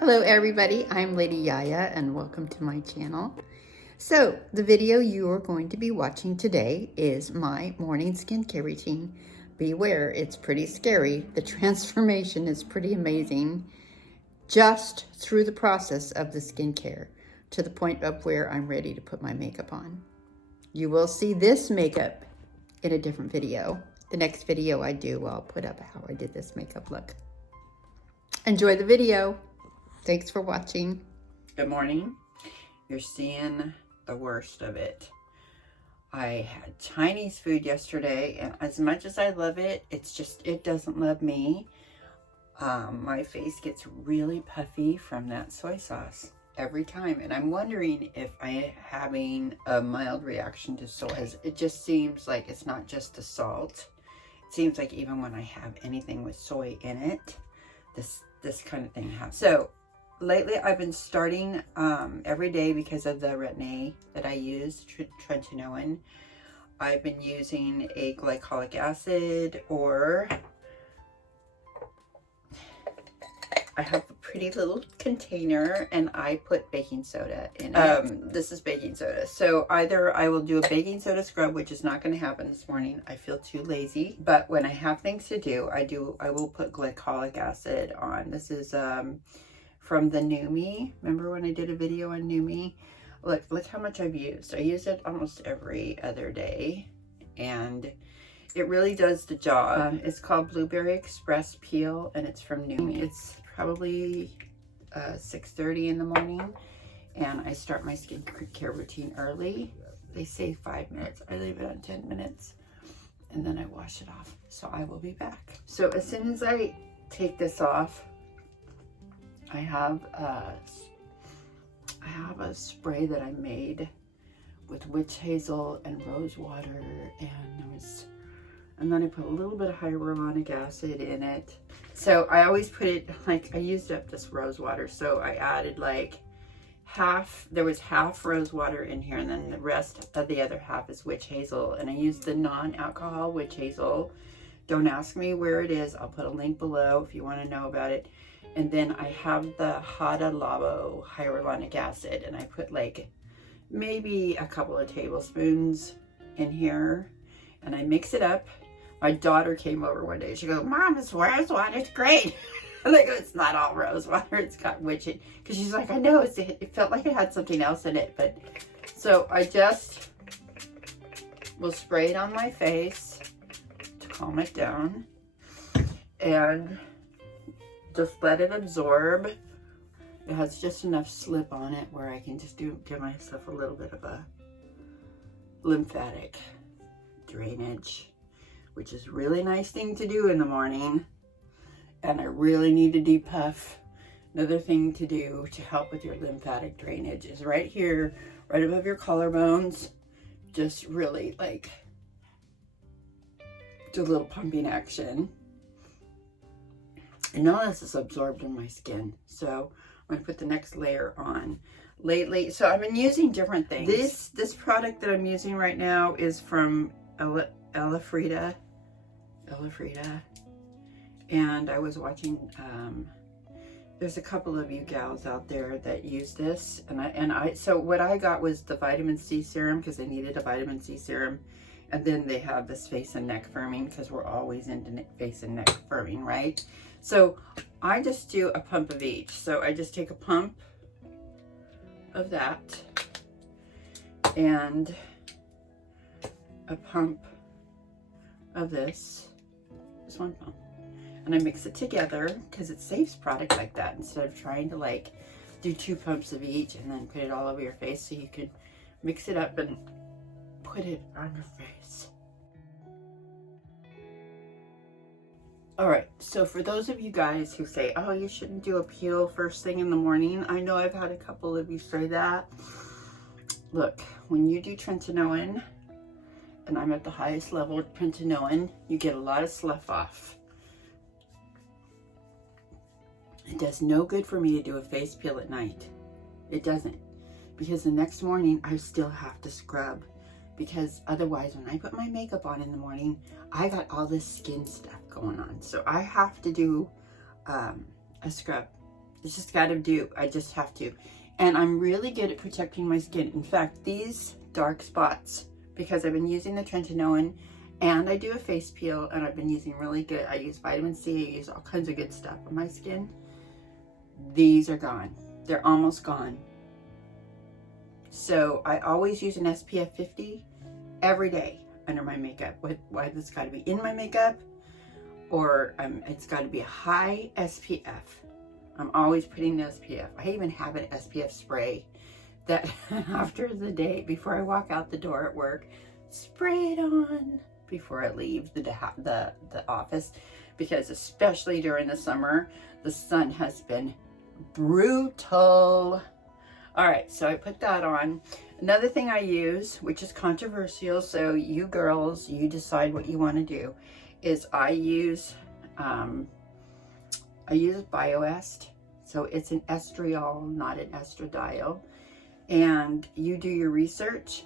Hello everybody, I'm Lady Yaya and welcome to my channel. So the video you are going to be watching today is my morning skincare routine. Beware, it's pretty scary. The transformation is pretty amazing just through the process of the skincare to the point of where I'm ready to put my makeup on. You will see this makeup in a different video. The next video I do, I'll put up how I did this makeup look. Enjoy the video. Thanks for watching. Good morning. You're seeing the worst of it. I had Chinese food yesterday, and as much as I love it, it doesn't love me. My face gets really puffy from that soy sauce every time, and I'm wondering if I'm having a mild reaction to soy. It just seems like it's not just the salt. It seems like even when I have anything with soy in it, this kind of thing happens. So lately I've been starting every day because of the retin-A that I use, tretinoin. I've been using a glycolic acid, or I have a pretty little container and I put baking soda in it. This is baking soda. So either I will do a baking soda scrub, which is not going to happen this morning. I feel too lazy. But when I have things to do, I will put glycolic acid on. This is from the NOOMI. Remember when I did a video on NOOMI? Look how much I've used. I use it almost every other day, and it really does the job. It's called Blueberry Express Peel, and it's from NOOMI. It's probably 6:30 in the morning, and I start my skincare routine early. They say 5 minutes. I leave it on 10 minutes, and then I wash it off. So I will be back. So as soon as I take this off, I have a spray that I made with witch hazel and rosewater, and then I put a little bit of hyaluronic acid in it. So I always put it, like, I used up this rosewater, so I added like there was half rosewater in here, and then the rest of the other half is witch hazel, and I used the non-alcohol witch hazel. Don't ask me where it is. I'll put a link below if you want to know about it. And then I have the Hado Labo hyaluronic acid, and I put like maybe a couple of tablespoons in here, and I mix it up. My daughter came over one day. She goes, "Mom, this rosewater, it's great." I'm like, it's not all rosewater. It's got witch, because she's like, I know, it felt like it had something else in it. But so I just will spray it on my face to calm it down, and just let it absorb. It has just enough slip on it where I can just give myself a little bit of a lymphatic drainage, which is a really nice thing to do in the morning. And I really need to depuff. Another thing to do to help with your lymphatic drainage is right here, right above your collarbones. Just really like do a little pumping action. And all this is absorbed in my skin. So I'm going to put the next layer on. Lately, so I've been using different things. This product that I'm using right now is from Elafrida. And I was watching, there's a couple of you gals out there that use this. So what I got was the vitamin C serum, because I needed a vitamin C serum. And then they have this face and neck firming, because we're always into face and neck firming, right? So I just do a pump of each. So I just take a pump of that and a pump of this. Just one pump. And I mix it together, because it saves product like that, instead of trying to like do 2 pumps of each and then put it all over your face. So you can mix it up and put it on your face. All right, so for those of you guys who say, oh, you shouldn't do a peel first thing in the morning, I know I've had a couple of you say that. Look, when you do tretinoin, and I'm at the highest level of tretinoin, you get a lot of slough off. It does no good for me to do a face peel at night. It doesn't, because the next morning I still have to scrub, because otherwise when I put my makeup on in the morning, I got all this skin stuff going on. So I have to do a scrub It's just got to do. I just have to. And I'm really good at protecting my skin. In fact, these dark spots, because I've been using the tretinoin and I do a face peel, and I've been using really good, I use vitamin C, I use all kinds of good stuff on my skin. These are gone. They're almost gone. So I always use an SPF 50 every day under my makeup. Why it's got to be in my makeup, or it's got to be a high SPF. I'm always putting the SPF. I even have an SPF spray that after the day, before I walk out the door at work, spray it on before I leave the office, because especially during the summer, the sun has been brutal. All right, so I put that on. Another thing I use, which is controversial, so you girls, you decide what you want to do, is I use BioEst. So it's an estriol, not an estradiol. And you do your research,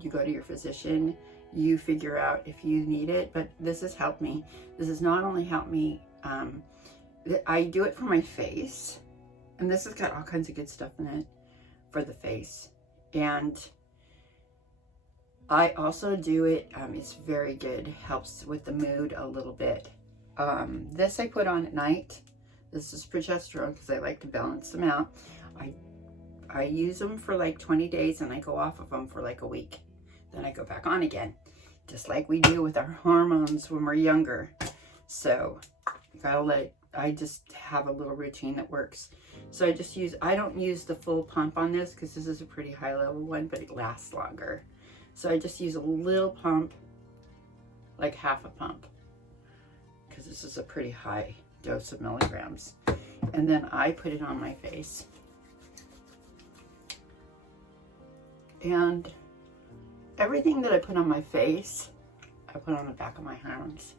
you go to your physician, you figure out if you need it. But this has helped me. This has not only helped me, I do it for my face, and this has got all kinds of good stuff in it for the face. And I also do it, it's very good, helps with the mood a little bit. This I put on at night. This is progesterone because I like to balance them out. I use them for like 20 days and I go off of them for like a week. Then I go back on again, just like we do with our hormones when we're younger. So I just have a little routine that works. So I don't use the full pump on this because this is a pretty high level one, but it lasts longer. So I just use a little pump, like half a pump, because this is a pretty high dose of milligrams. And then I put it on my face. And everything that I put on my face, I put on the back of my hands.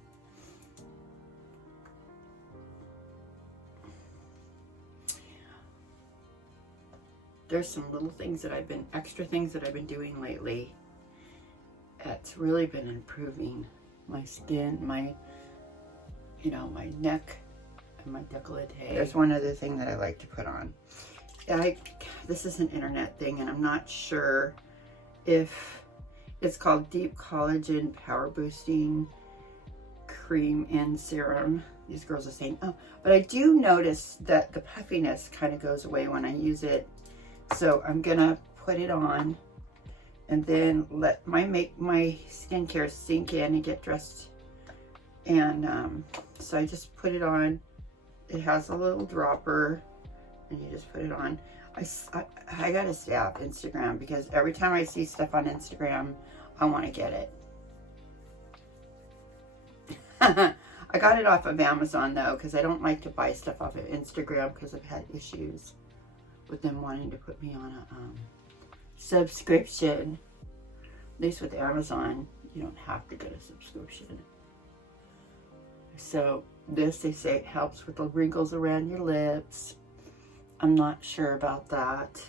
There's some little things that extra things that I've been doing lately that's really been improving my skin, my neck and my décolleté. There's one other thing that I like to put on. This is an internet thing, and I'm not sure if it's called Deep Collagen Power Boosting Cream and Serum. These girls are saying, oh, but I do notice that the puffiness kind of goes away when I use it. So I'm gonna put it on and then let my skincare sink in and get dressed. And so I just put it on. It has a little dropper and you just put it on. I gotta stay off Instagram because every time I see stuff on Instagram, I want to get it. I got it off of Amazon though, because I don't like to buy stuff off of Instagram because I've had issues with them wanting to put me on a subscription. At least with Amazon, you don't have to get a subscription. So this, they say it helps with the wrinkles around your lips. I'm not sure about that.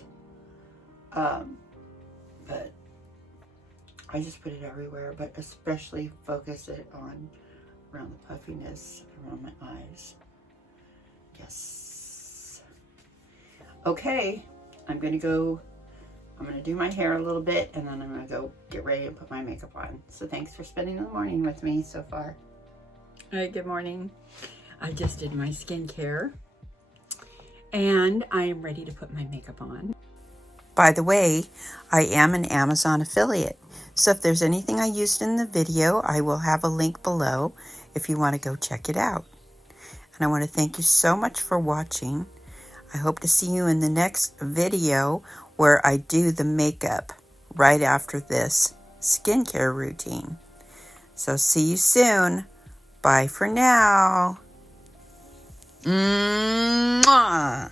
But I just put it everywhere, but especially focus it on around the puffiness around my eyes. Yes. Okay, I'm gonna do my hair a little bit, and then I'm gonna go get ready and put my makeup on. So thanks for spending the morning with me so far. All right, good morning. I just did my skincare and I am ready to put my makeup on. By the way, I am an Amazon affiliate, so if there's anything I used in the video, I will have a link below if you want to go check it out. And I want to thank you so much for watching. I hope to see you in the next video where I do the makeup right after this skincare routine. So see you soon. Bye for now. Mwah.